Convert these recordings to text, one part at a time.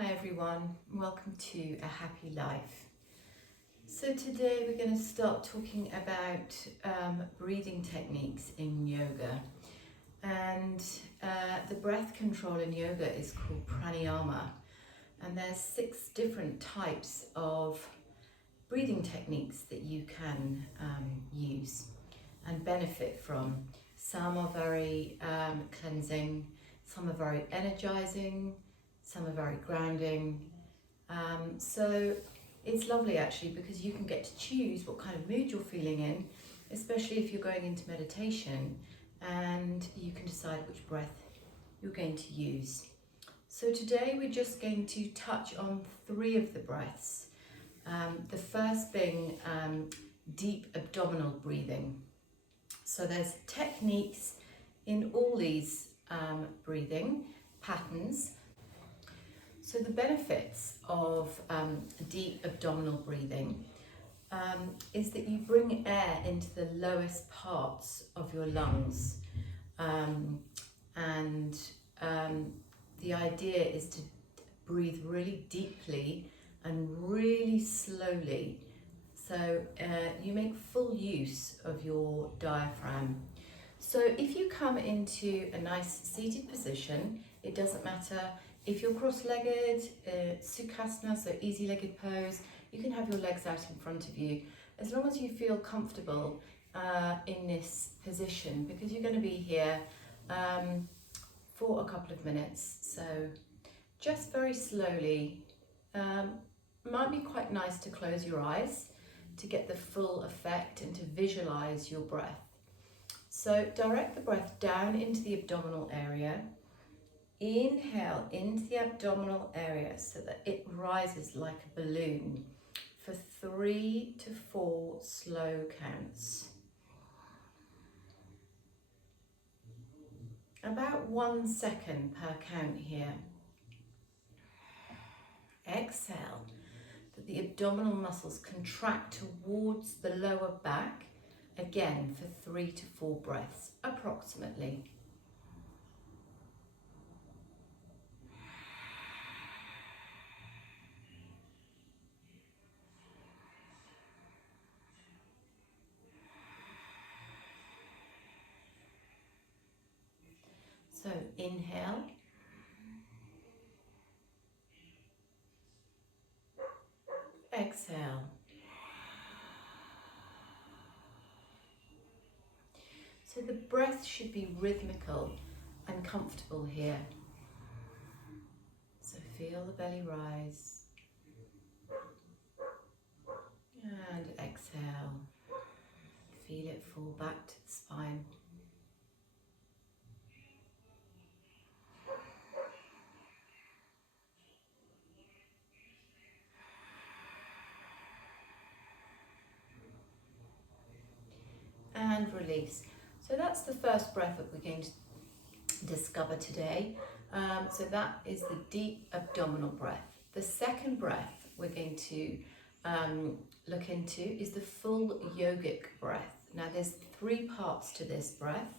Hi everyone, welcome to A Happy Life. So today we're going to start talking about breathing techniques in yoga, and the breath control in yoga is called pranayama, and there's 6 different types of breathing techniques that you can use and benefit from. Some are very cleansing, some are very energizing, some are very grounding. So it's lovely actually, because you can get to choose what kind of mood you're feeling in, especially if you're going into meditation, and you can decide which breath you're going to use. So today we're just going to touch on 3 of the breaths. The first being deep abdominal breathing. So there's techniques in all these breathing patterns. So the benefits of deep abdominal breathing is that you bring air into the lowest parts of your lungs, and the idea is to breathe really deeply and really slowly, so you make full use of your diaphragm. So if you come into a nice seated position, it doesn't matter if you're cross-legged, sukhasana, so easy-legged pose, you can have your legs out in front of you, as long as you feel comfortable in this position, because you're going to be here for a couple of minutes. So just very slowly, might be quite nice to close your eyes to get the full effect and to visualize your breath. So direct the breath down into the abdominal area. Inhale into the abdominal area so that it rises like a balloon for 3 to 4 slow counts. About 1 second per count here. Exhale, that the abdominal muscles contract towards the lower back, again for 3 to 4 breaths approximately. So inhale, exhale. So the breath should be rhythmical and comfortable here. So feel the belly rise and exhale. Feel it fall back to the spine. And release. So that's the first breath that we're going to discover today. So that is the deep abdominal breath. The second breath we're going to look into is the full yogic breath. Now there's 3 parts to this breath,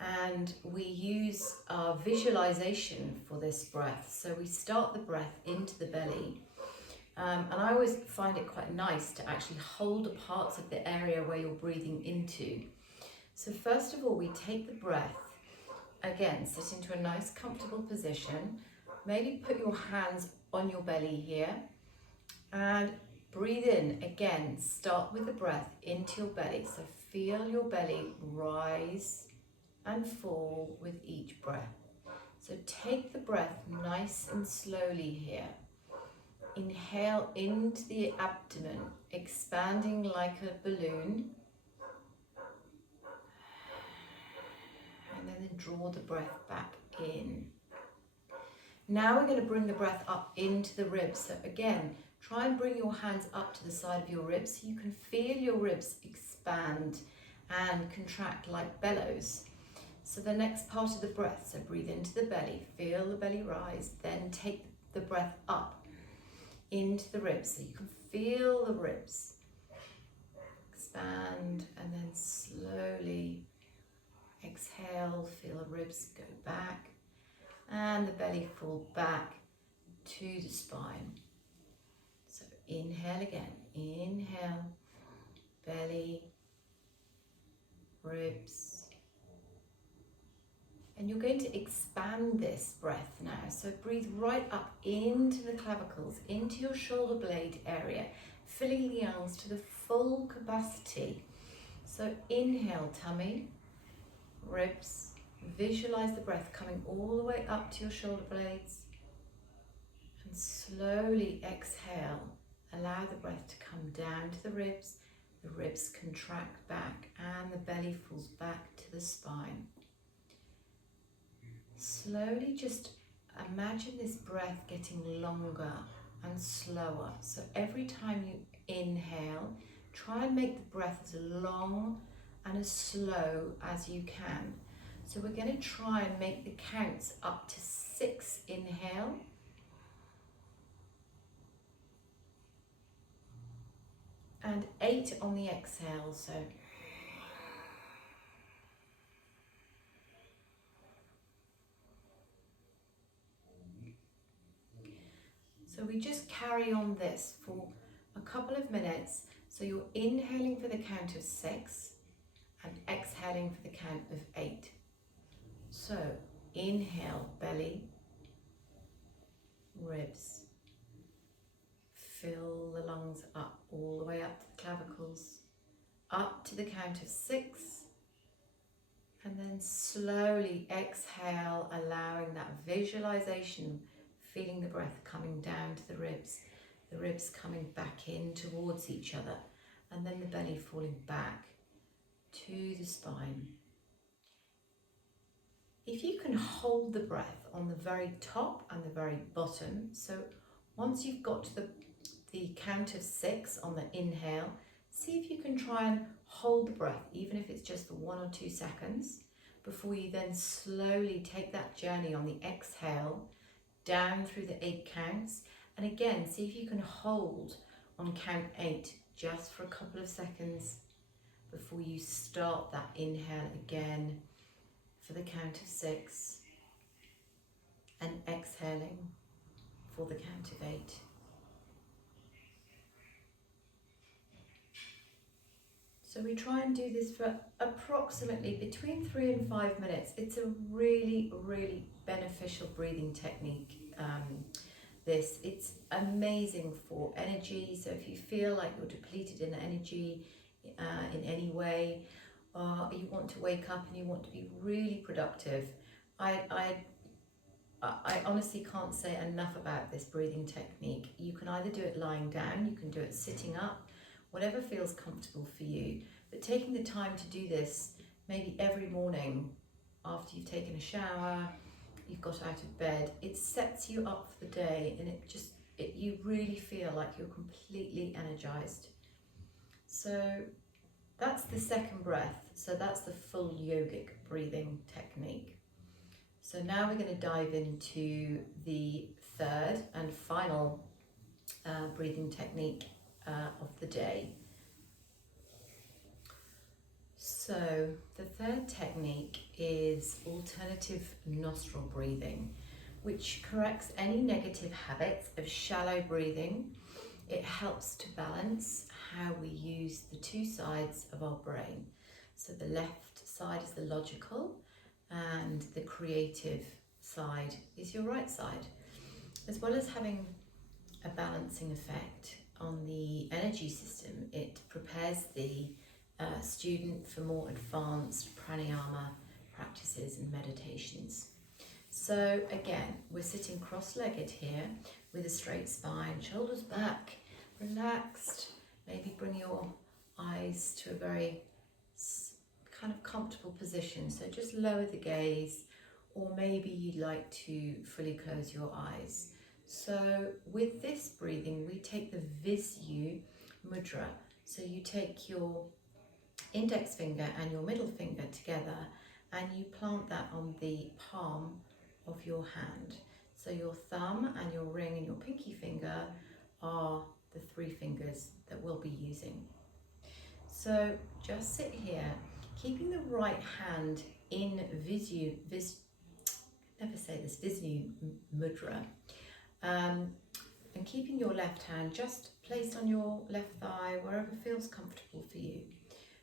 and we use our visualization for this breath. So we start the breath into the belly. And I always find it quite nice to actually hold the parts of the area where you're breathing into. So first of all, we take the breath, again, sit into a nice comfortable position. Maybe put your hands on your belly here and breathe in. Again, start with the breath into your belly. So feel your belly rise and fall with each breath. So take the breath nice and slowly here. Inhale into the abdomen, expanding like a balloon. And then draw the breath back in. Now we're going to bring the breath up into the ribs. So again, try and bring your hands up to the side of your ribs so you can feel your ribs expand and contract like bellows. So the next part of the breath, so breathe into the belly, feel the belly rise, then take the breath up into the ribs so you can feel the ribs expand, and then slowly exhale, feel the ribs go back and the belly fall back to the spine. So inhale again, inhale, belly, ribs. And you're going to expand this breath now. So breathe right up into the clavicles, into your shoulder blade area, filling the lungs to the full capacity. So inhale, tummy, ribs. Visualize the breath coming all the way up to your shoulder blades. And slowly exhale. Allow the breath to come down to the ribs contract back, and the belly falls back to the spine. Slowly just imagine this breath getting longer and slower. So every time you inhale, try and make the breath as long and as slow as you can. So we're going to try and make the counts up to 6 inhale. And 8 on the exhale, so we just carry on this for a couple of minutes. So you're inhaling for the count of 6 and exhaling for the count of 8. So inhale, belly, ribs. Fill the lungs up, all the way up to the clavicles, up to the count of 6, and then slowly exhale, allowing that visualization, feeling the breath coming down to the ribs coming back in towards each other, and then the belly falling back to the spine. If you can hold the breath on the very top and the very bottom, so once you've got to the count of 6 on the inhale, see if you can try and hold the breath, even if it's just for 1 or 2 seconds, before you then slowly take that journey on the exhale down through the 8 counts. And again, see if you can hold on count 8 just for a couple of seconds before you start that inhale again for the count of 6 and exhaling for the count of 8. So we try and do this for approximately between 3 and 5 minutes. It's a really, really beneficial breathing technique. It's amazing for energy. So if you feel like you're depleted in energy in any way, or you want to wake up and you want to be really productive, I honestly can't say enough about this breathing technique. You can either do it lying down, you can do it sitting up, whatever feels comfortable for you. But taking the time to do this maybe every morning after you've taken a shower, you've got out of bed, it sets you up for the day, and you really feel like you're completely energized. So that's the second breath. So that's the full yogic breathing technique. So now we're going to dive into the third and final breathing technique of the day. So the third technique is alternative nostril breathing, which corrects any negative habits of shallow breathing. It helps to balance how we use the 2 sides of our brain. So the left side is the logical and the creative side is your right side, as well as having a balancing effect on the energy system. It prepares the student for more advanced pranayama practices and meditations. So again, we're sitting cross-legged here with a straight spine, shoulders back, relaxed. Maybe bring your eyes to a very kind of comfortable position. So just lower the gaze, or maybe you'd like to fully close your eyes. So with this breathing, we take the Visyu mudra. So you take your index finger and your middle finger together, and you plant that on the palm of your hand. So your thumb and your ring and your pinky finger are the 3 fingers that we'll be using. So just sit here, keeping the right hand in Visyu mudra, And keeping your left hand just placed on your left thigh, wherever feels comfortable for you.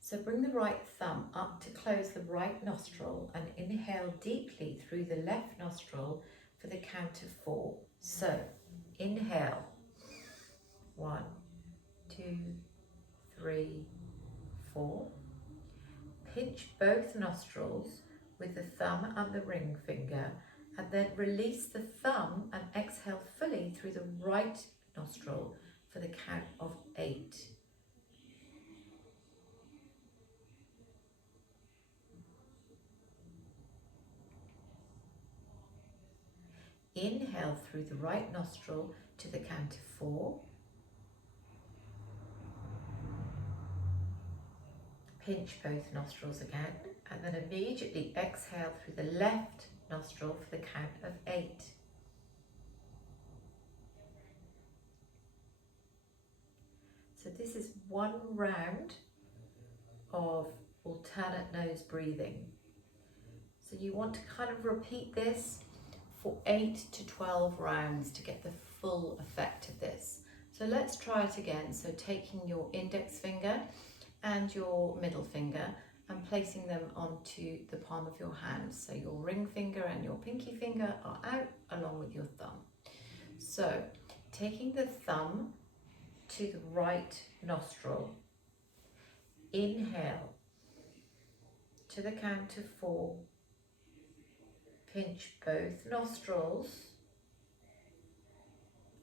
So bring the right thumb up to close the right nostril and inhale deeply through the left nostril for the count of 4. So inhale, 1, 2, 3, 4. Pinch both nostrils with the thumb and the ring finger, and then release the thumb and exhale fully through the right nostril for the count of 8. Inhale through the right nostril to the count of 4. Pinch both nostrils again, and then immediately exhale through the left nostril for the count of 8. So this is one round of alternate nose breathing. So you want to kind of repeat this for 8 to 12 rounds to get the full effect of this. So let's try it again. So taking your index finger and your middle finger and placing them onto the palm of your hand. So your ring finger and your pinky finger are out along with your thumb. So taking the thumb to the right nostril, inhale to the count of 4, pinch both nostrils,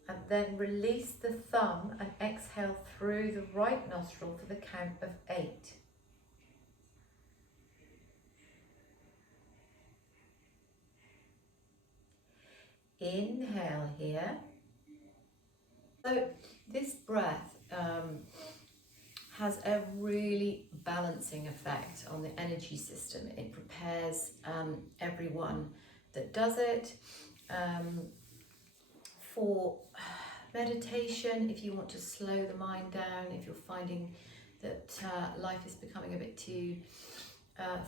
and then release the thumb and exhale through the right nostril for the count of 8. Inhale here. So this breath has a really balancing effect on the energy system. It prepares everyone that does it for meditation, if you want to slow the mind down, if you're finding that life is becoming a bit too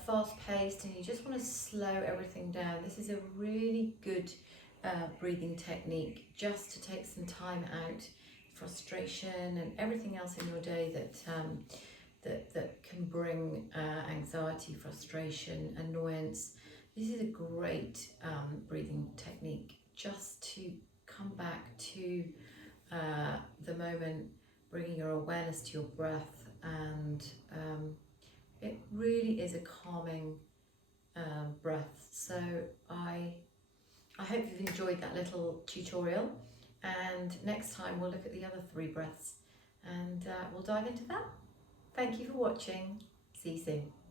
fast-paced and you just want to slow everything down. This is a really good breathing technique just to take some time out, frustration and everything else in your day that can bring anxiety, frustration, annoyance. This is a great breathing technique just to come back to the moment, bringing your awareness to your breath, and it really is a calming breath. So I hope you've enjoyed that little tutorial, and next time we'll look at the other 3 breaths and we'll dive into that. Thank you for watching. See you soon.